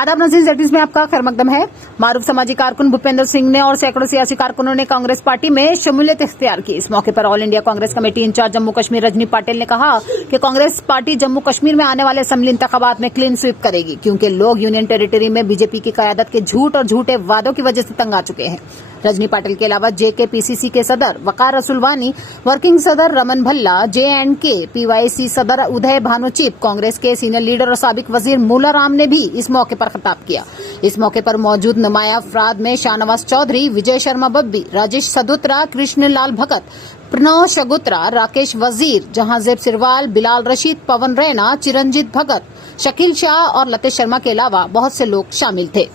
आदाब नज़ीर जगदीश में आपका खैर मकदम है। मारूफ समाजी कारकुन भूपेंद्र सिंह ने और सैकड़ों सियासी कारकुनों ने कांग्रेस पार्टी में शमूलियत इख्तियार की। इस मौके पर all India Congress committee in charge Jammu Kashmir Rajni Patil ने कहा कि कांग्रेस पार्टी जम्मू कश्मीर में आने वाले असेंबली इंतखाबात में क्लीन स्वीप करेगी, क्योंकि लोग यूनियन टेरिटरी में बीजेपी की क़यादत के झूठ और झूठे वादों की वजह से तंग आ चुके हैं। रजनी पाटिल के अलावा जेकेपीसीसी के सदर वकार रसूलवानी, वर्किंग सदर रमन भल्ला, JNK PYC सदर उदय भानुचीप, कांग्रेस के सीनियर लीडर और साबिक वजीर मूला राम ने भी इस मौके पर खिताब किया। इस मौके पर मौजूद नुमाया अफराद में शाहनवाज चौधरी, विजय शर्मा बब्बी, राजेश सदुत्रा, कृष्ण लाल भगत, प्रणव शगुत्रा, राकेश वजीर, जहांजेब सिरवाल, बिलाल रशीद, पवन रैना, चिरंजीत भगत, शकील शाह और लतेश शर्मा के अलावा बहुत से लोग शामिल थे।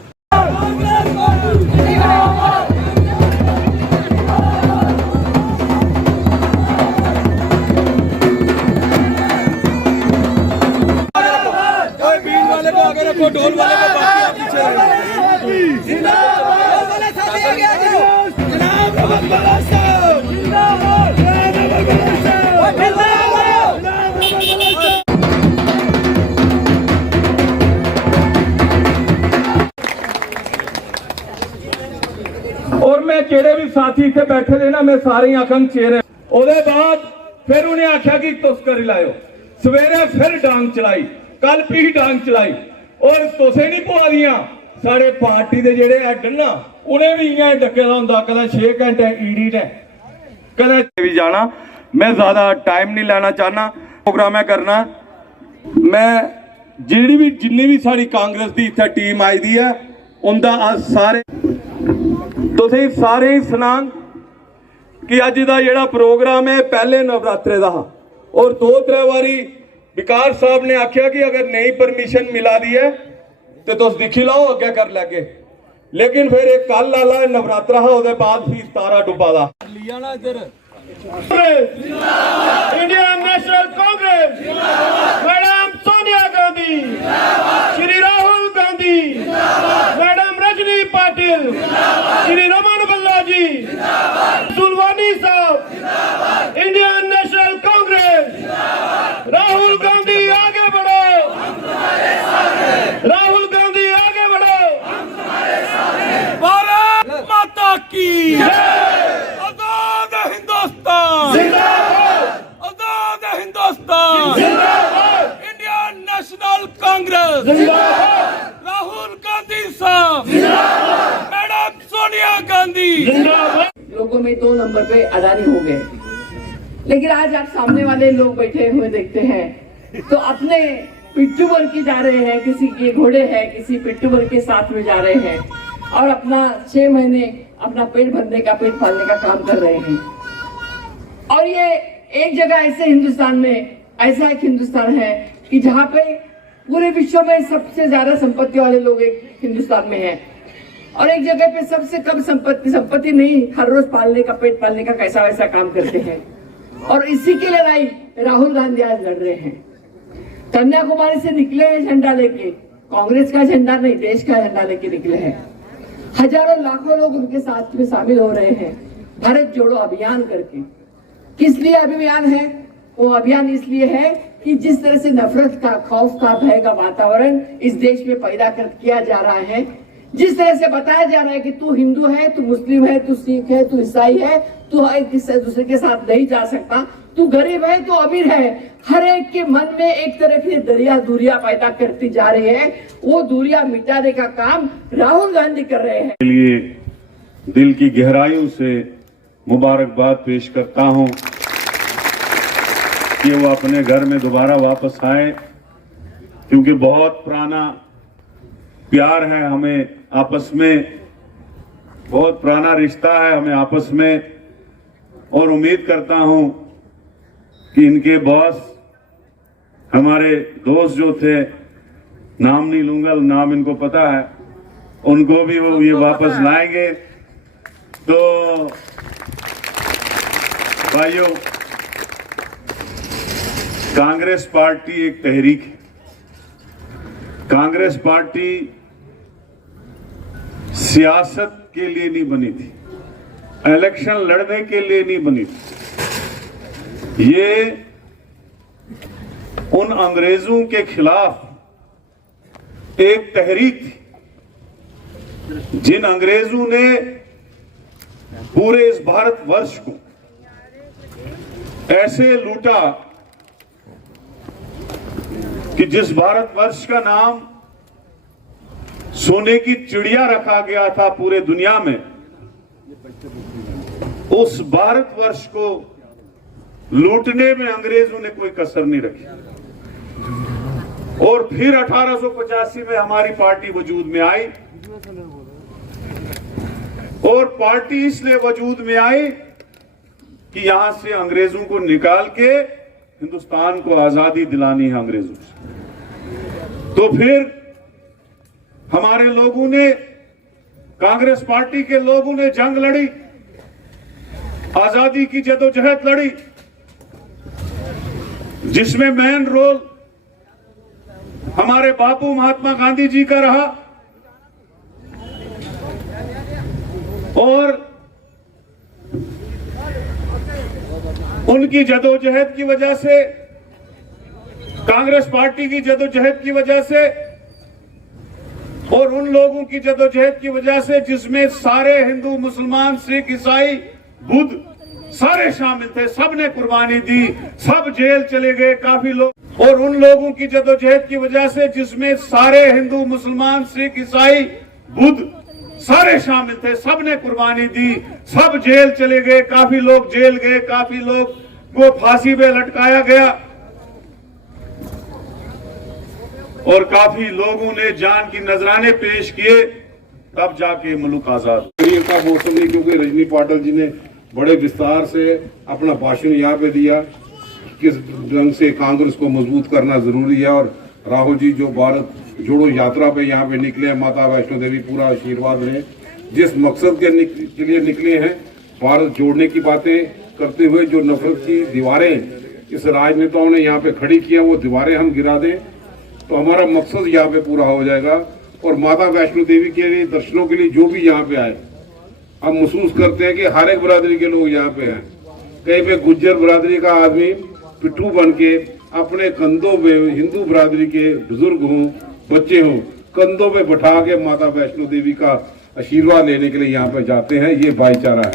ढोल वाले को बाकी आप पीछे और मैं जेड़े भी साथी इतने बैठे थे ना, मैं सारे आखन चेहरे ओदे बाद फिर उन्हें आख्या कि तुस्कर लाओ, सवेरे फिर डांग चलाई, कल भी डांग चलाई और तुसे नहीं पवा दिया साढ़े पार्टी के जेड़े हेड ना, उन्हें भी इं डके का होंगे, कदा 6 घंटे ईडी ने कदा भी जाना। मैं ज्यादा टाइम नहीं लेना चाहना, प्रोग्राम है करना। मैं जिन्नी भी साड़ी कांग्रेस की इतने टीम आई दी है उनका अज सारे तुसीं सारे ही सुनान कि अज का जिहड़ा प्रोग्राम है पहले नवरात्रे का और 2-3 बारी विकार साहब ने आख्या कि अगर नई परमिशन मिला दी है तो तुम दिखी लो अगे कर लैगे, लेकिन फिर एक कल आला नवरात्रा है उसके बाद फिर तारा डुबा दा लिया ना इधर। Indian national Congress madam Sonia Gandhi, Shri Rahul Gandhi, madam Rajni Patil, Shri Raman Bhalla ji, Sulwani Sahab, Indian national Congress, Rahul Gandhi आगे बढ़ो, राहुल गांधी आगे बढ़ो, भारत माता की आजाद हिंदुस्तान, आजाद Hindustan, Indian national Congress, Rahul Gandhi Sahab, madam Sonia Gandhi. लोगों में 2 नंबर पे अडानी हो गए, लेकिन आज आप सामने वाले लोग बैठे हुए देखते हैं तो अपने पिट्ठू भर के जा रहे हैं, किसी के घोड़े हैं, किसी पिट्ठू भर के साथ में जा रहे हैं और अपना 6 महीने अपना पेट भरने का, पेट पालने का काम कर रहे हैं। और ये एक जगह ऐसे हिंदुस्तान में ऐसा एक हिंदुस्तान है कि जहाँ पे पूरे विश्व में सबसे ज्यादा संपत्ति वाले लोग एक हिंदुस्तान में हैं और एक जगह पे सबसे कम संपत्ति नहीं, हर रोज पालने का, पेट पालने का कैसा वैसा काम करते हैं। और इसी की लड़ाई राहुल गांधी आज लड़ रहे हैं। कन्याकुमारी से निकले हैं झंडा लेके, कांग्रेस का झंडा नहीं, देश का झंडा लेके निकले हैं। हजारों लाखों लोग उनके साथ में शामिल हो रहे हैं भारत जोड़ो अभियान करके। किस लिए अभियान है? वो अभियान इसलिए है कि जिस तरह से नफरत का, खौफ का, भय का वातावरण इस देश में पैदा किया जा रहा है, जिस तरह से बताया जा रहा है कि तू हिंदू है, तू मुस्लिम है, तू सिख है, तू ईसाई है, तू एक दूसरे के साथ नहीं जा सकता, तू गरीब है, तू अमीर है, हर एक के मन में एक तरह की दरिया दूरियां पैदा करती जा रही है। वो दूरियां मिटाने का काम राहुल गांधी कर रहे हैं। लिए दिल की गहराइयों से मुबारकबाद पेश करता हूं कि वो अपने घर में दोबारा वापस आए, क्योंकि बहुत पुराना प्यार है हमें आपस में, बहुत पुराना रिश्ता है हमें आपस में। और उम्मीद करता हूं कि इनके बॉस, हमारे दोस्त जो थे, नाम नहीं लूंगा, नाम इनको पता है, उनको भी वो ये वापस लाएंगे। तो भाइयों, कांग्रेस पार्टी एक तहरीक है। कांग्रेस पार्टी सियासत के लिए नहीं बनी थी, इलेक्शन लड़ने के लिए नहीं बनी थी। ये उन अंग्रेजों के खिलाफ एक तहरीक थी, जिन अंग्रेजों ने पूरे इस भारतवर्ष को ऐसे लूटा कि जिस भारतवर्ष का नाम सोने की चिड़िया रखा गया था पूरे दुनिया में, उस भारतवर्ष को लूटने में अंग्रेजों ने कोई कसर नहीं रखी। और फिर 1885 में हमारी पार्टी वजूद में आई, और पार्टी इसलिए वजूद में आई कि यहां से अंग्रेजों को निकाल के हिंदुस्तान को आजादी दिलानी है अंग्रेजों से। तो फिर हमारे लोगों ने, कांग्रेस पार्टी के लोगों ने जंग लड़ी, आजादी की जदोजहद लड़ी, जिसमें मेन रोल हमारे बापू महात्मा गांधी जी का रहा। और उनकी जदोजहद की वजह से, कांग्रेस पार्टी की जदोजहद की वजह से और उन लोगों की जदोजहद की वजह से जिसमें सारे हिंदू, मुसलमान, सिख, ईसाई, बुद्ध सारे शामिल थे, सब ने कुर्बानी दी, सब जेल चले गए काफी लोग। और उन लोगों की जदोजहद की वजह से जिसमें सारे हिंदू, मुसलमान, सिख, ईसाई, बुद्ध सारे शामिल थे, सब ने कुर्बानी दी, सब जेल चले गए, काफी लोग जेल गए, काफी लोग को फांसी पे लटकाया गया और काफी लोगों ने जान की नजराने पेश किए, तब जाके मुल्क आजाद। का मौसम नहीं, क्योंकि रजनी पाटिल जी ने बड़े विस्तार से अपना भाषण यहाँ पे दिया, किस ढंग से कांग्रेस को मजबूत करना जरूरी है। और राहुल जी जो भारत जोड़ो यात्रा पे यहाँ पे निकले हैं, माता वैष्णो देवी पूरा आशीर्वाद रहे, जिस मकसद के लिए निकले हैं, भारत जोड़ने की बातें करते हुए जो नफरत की दीवारें इस राजनेताओं ने यहाँ पे खड़ी किया, वो दीवारें हम गिरा दें तो हमारा मकसद यहाँ पे पूरा हो जाएगा। और माता वैष्णो देवी के लिए दर्शनों के लिए जो भी यहाँ पे आए, हम महसूस करते हैं कि हर एक बरादरी के लोग यहाँ पे हैं। कहीं पे गुज्जर बरादरी का आदमी पिट्ठू बन के अपने कंधों पे, हिंदू बरादरी के बुजुर्ग हों, बच्चे हों, कंधों पे बैठा के माता वैष्णो देवी का आशीर्वाद लेने के लिए यहाँ पे जाते हैं। ये भाईचारा है,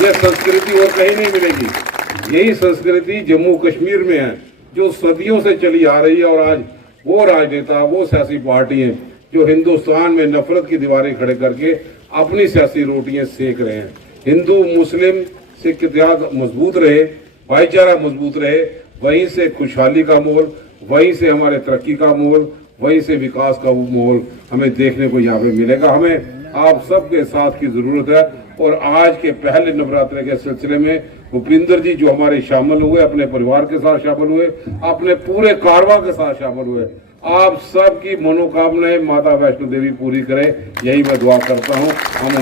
ये संस्कृति और कहीं नहीं मिलेगी। यही संस्कृति जम्मू कश्मीर में है, जो सदियों से चली आ रही है। और आज वो राजनेता, वो सियासी पार्टी हैं जो हिंदुस्तान में नफरत की दीवारें खड़े करके अपनी सियासी रोटियां सेक रहे हैं। हिंदू, मुस्लिम, सिख इतिहाद मजबूत रहे, भाईचारा मजबूत रहे, वहीं से खुशहाली का माहौल, वहीं से हमारे तरक्की का माहौल, वहीं से विकास का माहौल हमें देखने को यहाँ पे मिलेगा। हमें आप सबके साथ की जरूरत है। और आज के पहले नवरात्रे के सिलसिले में भूपिंदर जी जो हमारे शामिल हुए, अपने परिवार के साथ शामिल हुए, अपने पूरे कारवां के साथ शामिल हुए, आप सबकी मनोकामनाएं माता वैष्णो देवी पूरी करे, यही मैं दुआ करता हूँ। हम